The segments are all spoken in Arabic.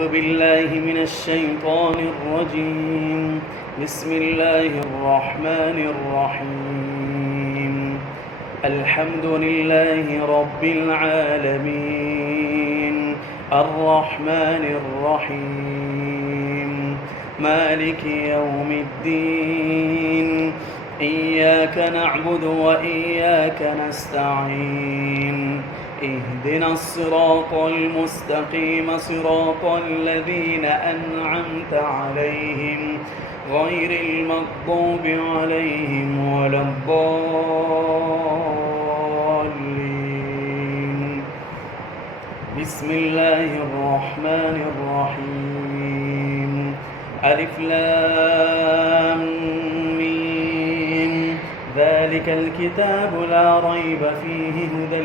أعوذ بالله من الشيطان الرجيم. بسم الله الرحمن الرحيم. الحمد لله رب العالمين الرحمن الرحيم مالك يوم الدين. إياك نعبد وإياك نستعين. اهدنا الصراط المستقيم صراط الذين أنعمت عليهم غير المغضوب عليهم ولا الضالين. بسم الله الرحمن الرحيم. ألف لام ميم. ذلك الكتاب لا ريب فيه هدى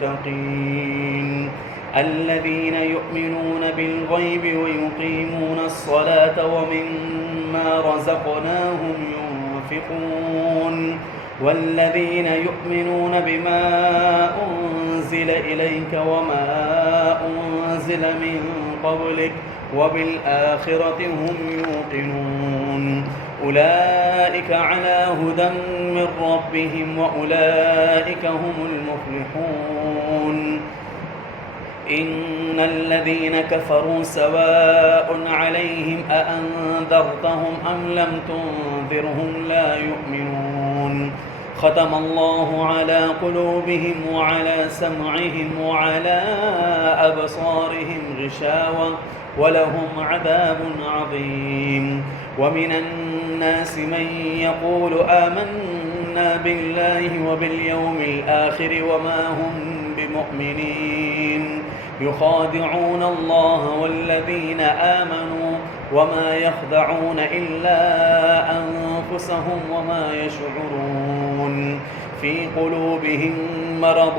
للمتقين الذين يؤمنون بالغيب ويقيمون الصلاة ومما رزقناهم ينفقون والذين يؤمنون بما أنزل إليك وما أنزل من قبلك وبالآخرة هم يوقنون. أولئك على هدى من ربهم وأولئك هم المفلحون. إن الذين كفروا سواء عليهم أأنذرتهم أم لم تنذرهم لا يؤمنون. ختم الله على قلوبهم وعلى سمعهم وعلى أبصارهم غشاوة ولهم عذاب عظيم. ومن الناس من يقول آمنا بالله وباليوم الآخر وما هم بمؤمنين يخادعون الله والذين آمنوا وما يخدعون إلا أنفسهم وما يشعرون. في قلوبهم مرض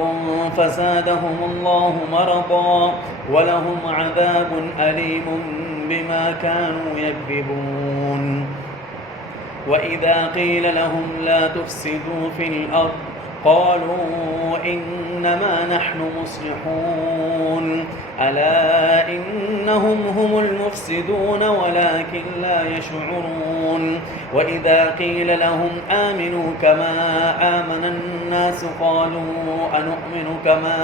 فزادهم الله مرضا ولهم عذاب أليم بما كانوا يكذبون. وإذا قيل لهم لا تفسدوا في الأرض قالوا إنما نحن مصلحون ألا إنهم هم المفسدون ولكن لا يشعرون. وإذا قيل لهم آمنوا كما آمن الناس قالوا أنؤمن كما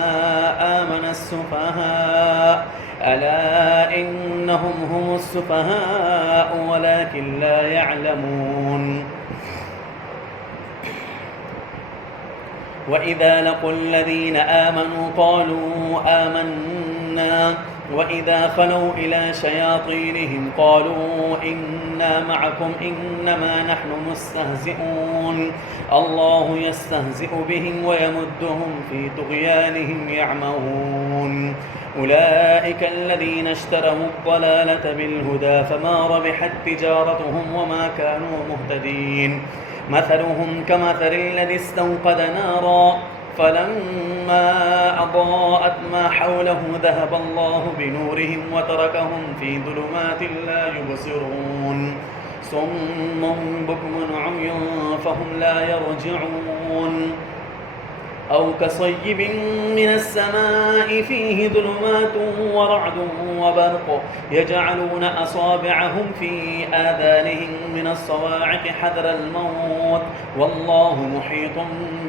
آمن السفهاء ألا إنهم هم السفهاء ولكن لا يعلمون. وإذا لقوا الذين آمنوا قالوا آمنا وإذا خلوا إلى شياطينهم قالوا إنا معكم إنما نحن مستهزئون. الله يستهزئ بهم ويمدهم في طغيانهم يعمهون. أولئك الذين اشتروا الضلالة بالهدى فما ربحت تجارتهم وما كانوا مهتدين. مثلهم كمثل الذي استوقد نارا فلما أضاءت ما حوله ذهب الله بنورهم وتركهم في ظلمات لا يبصرون. صم بكم عمي فهم لا يرجعون. أو كصيب من السماء فيه ظلمات ورعد وبرق يجعلون أصابعهم في آذانهم من الصواعق حذر الموت والله محيط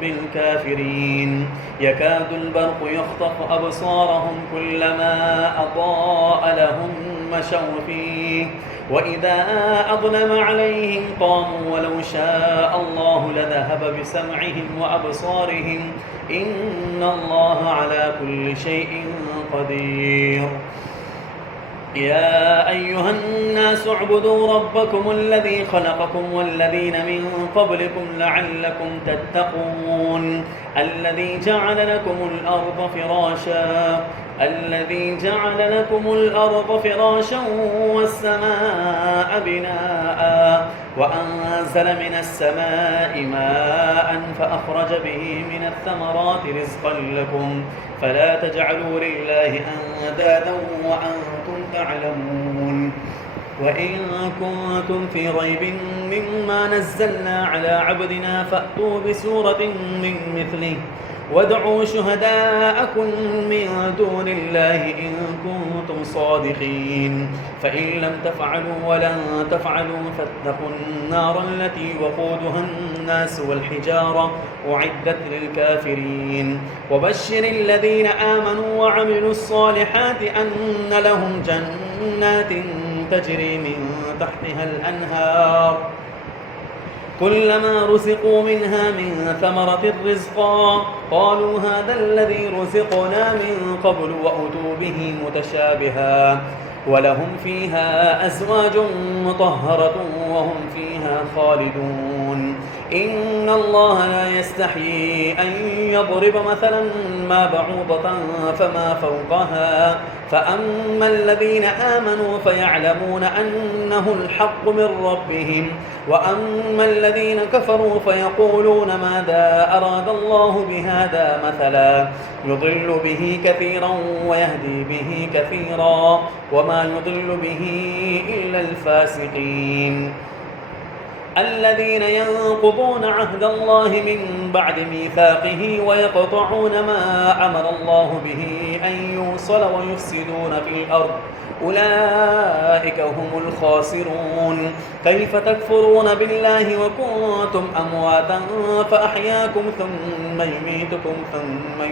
بالكافرين. يكاد البرق يخطف أبصارهم كلما أضاء لهم مشوا فيه وإذا أظلم عليهم قاموا ولو شاء الله لذهب بسمعهم وأبصارهم إن الله على كل شيء قدير. يا أيها الناس اعبدوا ربكم الذي خلقكم والذين من قبلكم لعلكم تتقون. الذي جعل لكم الأرض فراشا والسماء بناء وأنزل من السماء ماء فأخرج به من الثمرات رزقا لكم فلا تجعلوا لله أندادا وأنتم تعلمون. وإن كنتم في ريب مما نزلنا على عبدنا فأتوا بسورة من مثله وادعوا شهداءكم من دون الله إن كنتم صادقين فإن لم تفعلوا ولن تفعلوا فاتقوا النار التي وقودها الناس والحجارة أعدت للكافرين وبشر الذين آمنوا وعملوا الصالحات أن لهم جنات تجري من تحتها الأنهار كلما رزقوا منها من ثمرة رزقا قالوا هذا الذي رزقنا من قبل وأتوا به متشابها ولهم فيها أزواج مطهرة وهم فيها خالدون إن الله لا يستحيي أن يضرب مثلا ما بعوضة فما فوقها فأما الذين آمنوا فيعلمون أنه الحق من ربهم وأما الذين كفروا فيقولون ماذا أراد الله بهذا مثلا يضل به كثيرا ويهدي به كثيرا وما يضل به إلا الفاسقين الذين ينقضون عهد الله من بعد ميثاقه ويقطعون ما أمر الله به أن يوصل ويفسدون في الأرض أولئك هم الخاسرون كيف تكفرون بالله وكنتم أمواتا فأحياكم ثم يميتكم ثم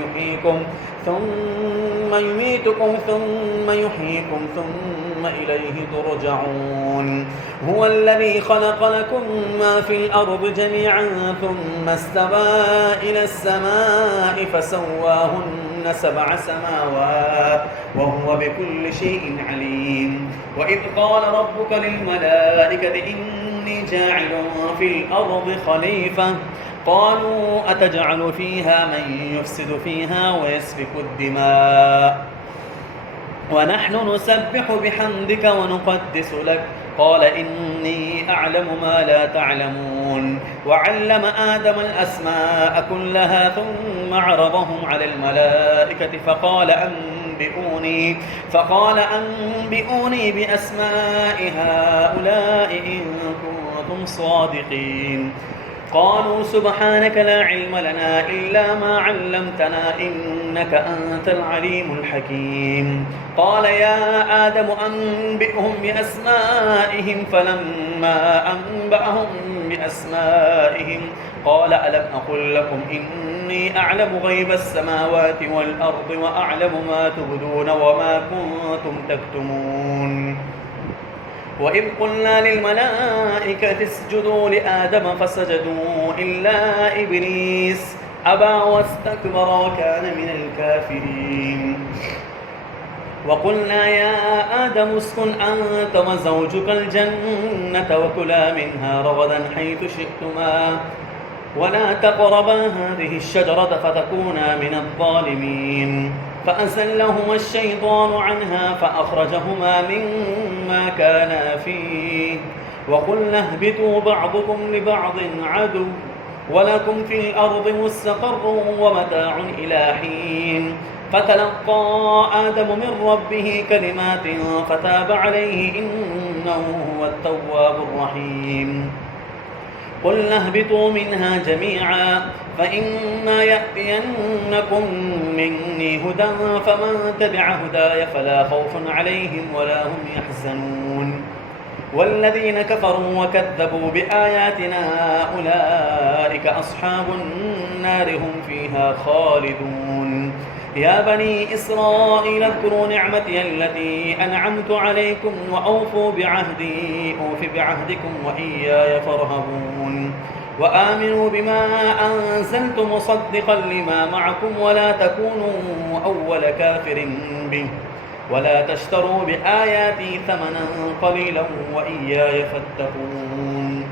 يحييكم ثم إليه ترجعون هو الذي خلق لكم ما في الأرض جميعا ثم استوى إلى السماء فسواهن 7 سماوات وهو بكل شيء عليم وإذ قال ربك للملائكة إني جاعل في الأرض خليفة قالوا أتجعل فيها من يفسد فيها ويسفك الدماء ونحن نسبح بحمدك ونقدس لك قال إني أعلم ما لا تعلمون وعلم آدم الأسماء كلها ثم عرضهم على الملائكة فقال أنبئوني بأسماء هؤلاء إن كنتم صادقين قالوا سبحانك لا علم لنا إلا ما علمتنا إنك أنت العليم الحكيم قال يا آدم أنبئهم بأسمائهم فلما أنبأهم بأسمائهم قال ألم أقل لكم إني أعلم غيب السماوات والأرض وأعلم ما تبدون وما كنتم تكتمون وإذ قلنا للملائكة اسجدوا لآدم فسجدوا إلا إبليس أبى واستكبر وكان من الكافرين وقلنا يا آدم اسكن أنت وزوجك الجنة وكلا منها رغدا حيث شئتما ولا تقربا هذه الشجرة فتكونا من الظالمين فأزلهما الشيطان عنها فأخرجهما مما كانا فيه وقلنا اهبطوا بعضكم لبعض عدو ولكم في الأرض مستقر ومتاع إلى حين فتلقى آدم من ربه كلمات فتاب عليه إنه هو التواب الرحيم قلنا اهبطوا منها جميعا فإما يأتينكم مني هدى فمن تبع هداي فلا خوف عليهم ولا هم يحزنون والذين كفروا وكذبوا بآياتنا أولئك أصحاب النار هم فيها خالدون يا بني إسرائيل اذكروا نعمتي التي أنعمت عليكم وأوفوا بعهدي أوف بعهدكم وإياي فارهبون وآمنوا بما أنزلت مصدقا لما معكم ولا تكونوا أول كافر به ولا تشتروا بآياتي ثمنا قليلا وإياي فاتقون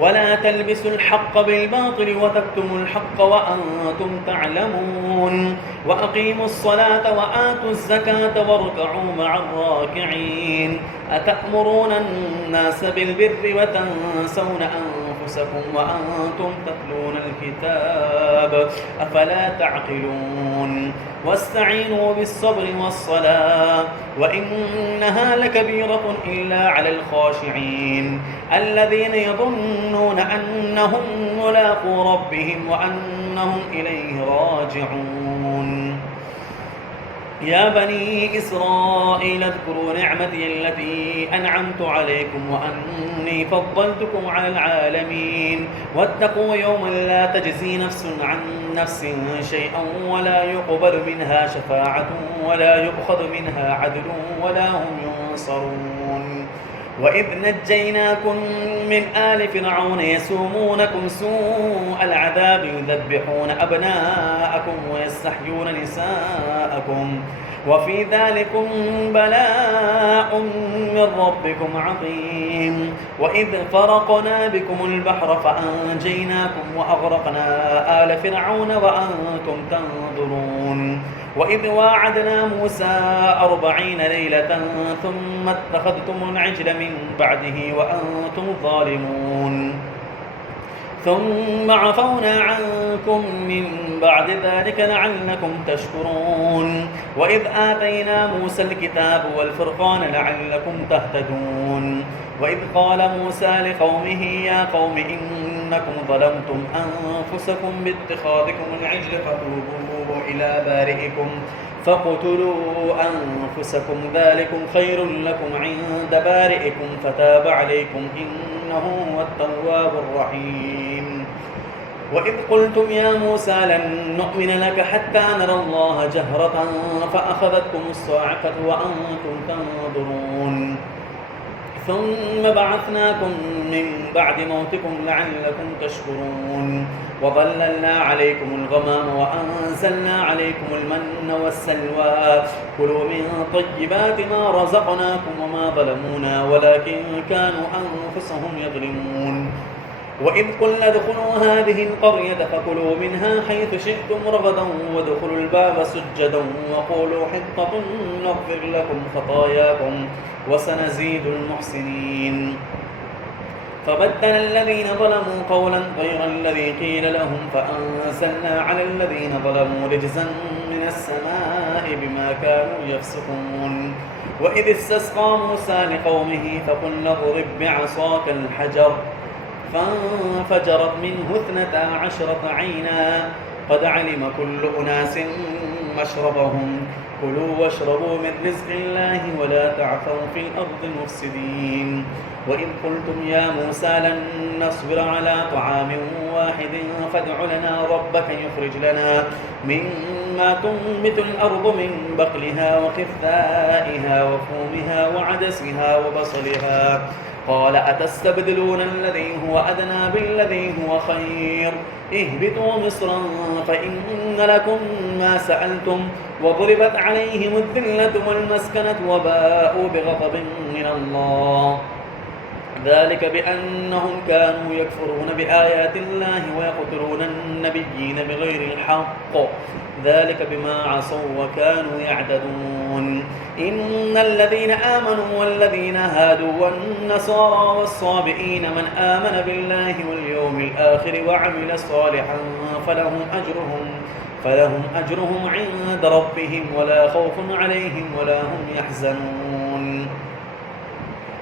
ولا تلبسوا الحق بالباطل وتكتموا الحق وأنتم تعلمون وأقيموا الصلاة وآتوا الزكاة واركعوا مع الراكعين أتأمرون الناس بالبر وتنسون أنفسكم وأنتم تتلون الكتاب أفلا تعقلون واستعينوا بالصبر والصلاة وإنها لكبيرة إلا على الخاشعين الذين يظنون أنهم ملاقو ربهم وأنهم إليه راجعون. يا بني إسرائيل اذكروا نعمتي التي أنعمت عليكم وأني فضلتكم على العالمين واتقوا يوما لا تجزي نفس عن نفس شيئا ولا يقبل منها شفاعة ولا يؤخذ منها عدل ولا هم ينصرون. وإذ نجيناكم من آل فرعون يسومونكم سوء العذاب يذبحون أبناءكم ويستحيون نساءكم وفي ذلكم بلاء من ربكم عظيم. وإذ فرقنا بكم البحر فأنجيناكم وأغرقنا آل فرعون وأنتم تنظرون. وإذ واعدنا موسى 40 ليلة ثم اتخذتم العجل من بعده وأنتم ظالمون ثم عفونا عنكم من بعد ذلك لعلكم تشكرون. وإذ آتينا موسى الكتاب والفرقان لعلكم تهتدون. وإذ قال موسى لقومه يا قوم إنكم ظلمتم أنفسكم باتخاذكم العجل فتوبوا إلى بارئكم فاقتلوا أنفسكم ذلكم خير لكم عند بارئكم فتاب عليكم إنه هو التواب الرحيم. وإذ قلتم يا موسى لن نؤمن لك حتى نرى الله جهرة فأخذتكم الصاعقة وأنتم تنظرون ثم بعثناكم من بعد موتكم لعلكم تشكرون. وظللنا عليكم الغمام وأنزلنا عليكم المن والسلوى كلوا من طيبات ما رزقناكم وما ظلمونا ولكن كانوا أنفسهم يظلمون. وإذ قلنا ادخلوا هذه القرية فكلوا منها حيث شئتم رغدا وادخلوا الباب سجدا وقولوا حطة نغفر لكم خطاياكم وسنزيد المحسنين. فبدل الذين ظلموا قولا غير الذي قيل لهم فأنزلنا على الذين ظلموا رجزا من السماء بما كانوا يفسقون. وإذ استسقى موسى لقومه فقلنا اضرب بعصاك الحجر فانفجرت منه 12 عينا قد علم كل أناس مشربهم كلوا واشربوا من رزق الله ولا تعثوا في الأرض مفسدين. وإذ قلتم يا موسى لن نصبر على طعام واحد فادع لنا ربك يخرج لنا مما تنبت الأرض من بقلها وقثائها وفومها وعدسها وبصلها قال أتستبدلون الذي هو أدنى بالذي هو خير اهبطوا مصرا فإن لكم ما سألتم وضربت عليهم الذلة والمسكنة وباءوا بغضب من الله ذلك بأنهم كانوا يكفرون بآيات الله ويقتلون النبيين بغير الحق ذلك بما عصوا وكانوا يعتدون. إن الذين آمنوا والذين هادوا والنصارى والصابئين من آمن بالله واليوم الآخر وعمل صالحا فلهم أجرهم عند ربهم ولا خوف عليهم ولا هم يحزنون.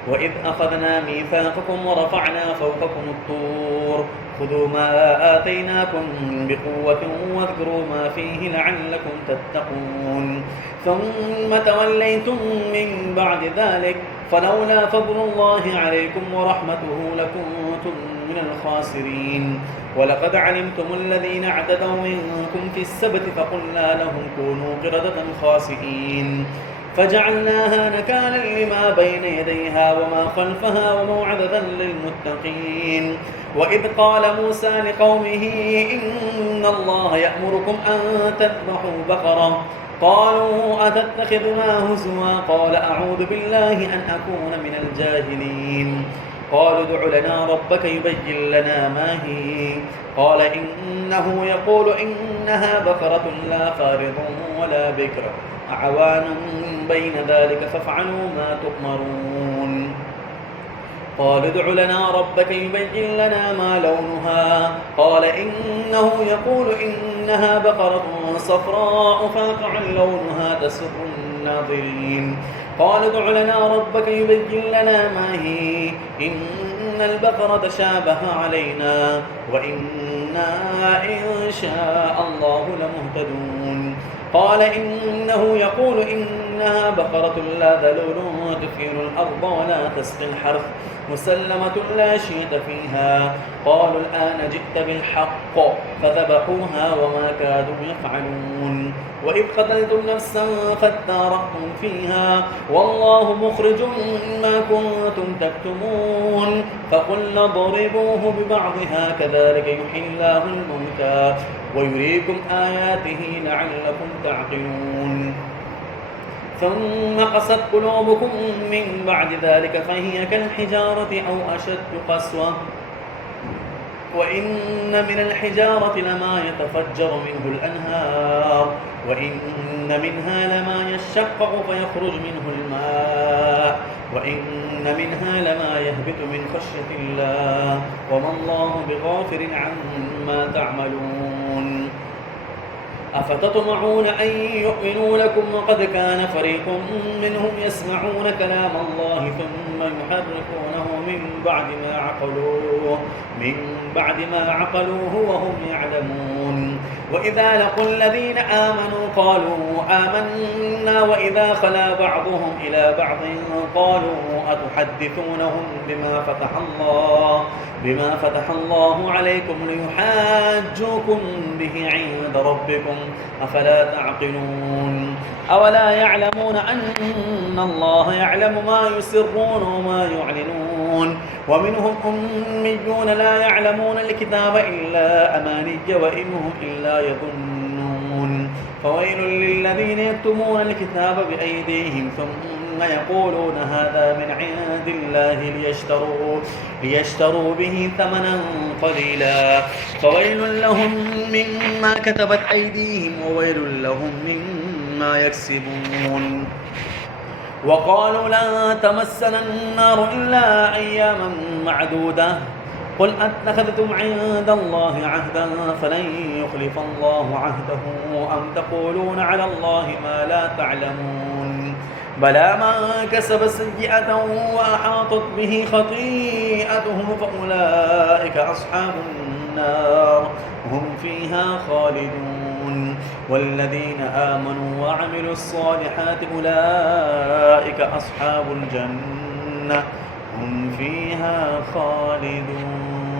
وإذ أخذنا ميثاقكم ورفعنا فوقكم الطور خذوا ما آتيناكم بقوة واذكروا ما فيه لعلكم تتقون ثم توليتم من بعد ذلك فلولا فضل الله عليكم ورحمته لكنتم من الخاسرين. ولقد علمتم الذين اعتدوا منكم في السبت فقلنا لهم كونوا قردة خاسئين فجعلناها نكالا لما بين يديها وما خلفها وموعظة للمتقين. وإذ قال موسى لقومه إن الله يأمركم أن تذبحوا بقرة قالوا أتتخذنا هزوا قال أعوذ بالله أن أكون من الجاهلين. قالوا ادع لنا ربك يبين لنا ما هي قال إنه يقول إنها بقرة لا فارض ولا بكر عوان بين ذلك فافعلوا ما تؤمرون. قال ادع لنا ربك يبين لنا ما لونها قال إنه يقول إنها بقرة صفراء فاقع لونها تسر الناظرين. قال ادع لنا ربك يبين لنا ما هي إن البقرة تشابه علينا وإنا إن شاء الله لمهتدون. قال إنه يقول إنها بقرة لا ذلول تثير الأرض ولا تسقي الحرث مسلمة لا شية فيها. قالوا الآن جئت بالحق فذبحوها وما كادوا يفعلون. وإذ قتلتم نفسا فادارأتم فيها والله مخرج ما كنتم تكتمون. فقلنا اضربوه ببعضها كذلك يحيي الله الموتى ويريكم آياته لعلكم تعقلون. ثم قست قلوبكم من بعد ذلك فهي كالحجارة أو أشد قسوة وإن من الحجارة لما يتفجر منه الأنهار وإن منها لما يشقق فيخرج منه الماء وإن منها لما يهبط من خشية الله وما الله بغافل عما تعملون. أفتطمعون أن يؤمنوا لكم وقد كان فريق منهم يسمعون كلام الله ثم يحرفونه من بعد ما عقلوه وهم يعلمون. وإذا لقوا الذين آمنوا قالوا آمنا وإذا خلا بعضهم إلى بعض قالوا أتحدثونهم بما فتح الله عليكم ليحاجوكم به عند ربكم أفلا تعقلون. أولا يعلمون أن الله يعلم ما يسرون وما يعلنون. ومنهم أميون لا يعلمون الكتاب إلا أماني وإنهم إلا يظنون. فويل للذين يكتمون الكتاب بأيديهم ثم يقولون هذا من عند الله ليشتروا به ثمنا قليلا فويل لهم مما كتبت أيديهم وويل لهم مما يكسبون. وقالوا لا تمسنا النار إلا أياما معدودة قل أتخذتم عند الله عهدا فلن يخلف الله عهده أم تقولون على الله ما لا تعلمون. بلى من كسب سيئة وأحاطت به خطيئته فأولئك أصحاب النار هم فيها خالدون. والذين آمنوا وعملوا الصالحات أولئك أصحاب الجنة هم فيها خالدون.